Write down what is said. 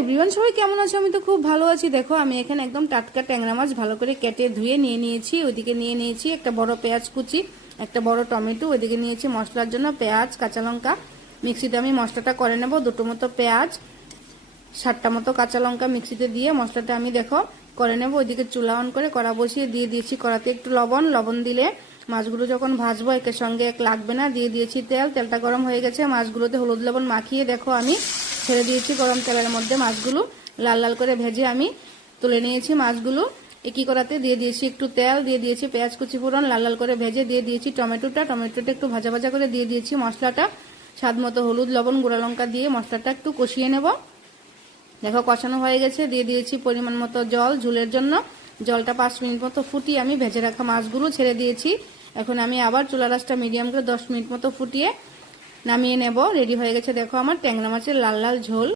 Everyone, সবাই কেমন আছো? আমি তো খুব ভালো আছি। দেখো আমি এখানে একদম টাটকা ট্যাংরা মাছ ভালো করে কেটে ধুয়ে নিয়ে নিয়েছি। ওইদিকে নিয়ে নিয়েছি একটা বড় পেঁয়াজ কুচি, একটা বড় টমেটো। ওইদিকে নিয়েছি মশলার জন্য পেঁয়াজ, কাঁচা লঙ্কা। মিক্সিতে আমি মশলাটা করে নেব। দুটো মতো পেঁয়াজ, 7টা মতো কাঁচা লঙ্কা মিক্সিতে দিয়ে মশলাটা আমি দেখো করে নেব। ওইদিকে চুলা অন করে কড়া বসিয়ে দিয়ে দিয়েছি কড়াতে একটু লবণ দিলে মাছগুলো যখন ভাজবো একের সঙ্গে এক লাগবে না। দিয়ে দিয়েছি তেলটা গরম হয়ে গেছে। মাছগুলোতে হলুদ লবণ মাখিয়ে দেখো আমি ছেড়ে দিয়েছি গরম তেলের মধ্যে। মাছগুলো লাল লাল করে ভেজে আমি তুলে নিয়েছি। মাছগুলো একই কড়াতে দিয়ে দিয়েছি একটু তেল, দিয়ে দিয়েছি পেঁয়াজ কুচি ফোড়ন লাল লাল করে ভেজে, দিয়ে দিয়েছি টমেটোটা একটু ভাজা ভাজা করে দিয়ে দিয়েছি মশলাটা। স্বাদ মতো হলুদ লবণ গুঁড়া লঙ্কা দিয়ে মশলাটা একটু কষিয়ে নেব। দেখো কষানো হয়ে গেছে। দিয়ে দিয়েছি পরিমাণ মতো জল ঝোলের জন্য। জলটা 5 মিনিট মতো ফুটিয়ে আমি ভেজে রাখা মাছগুলো ছেড়ে দিয়েছি। এখন আমি আবার চুলা রাসটা মিডিয়াম করে 10 মিনিট মতো ফুটিয়ে নামিয়ে নেব। রেডি হয়ে গেছে দেখো আমার ট্যাংরা মাছের লাল লাল ঝোল।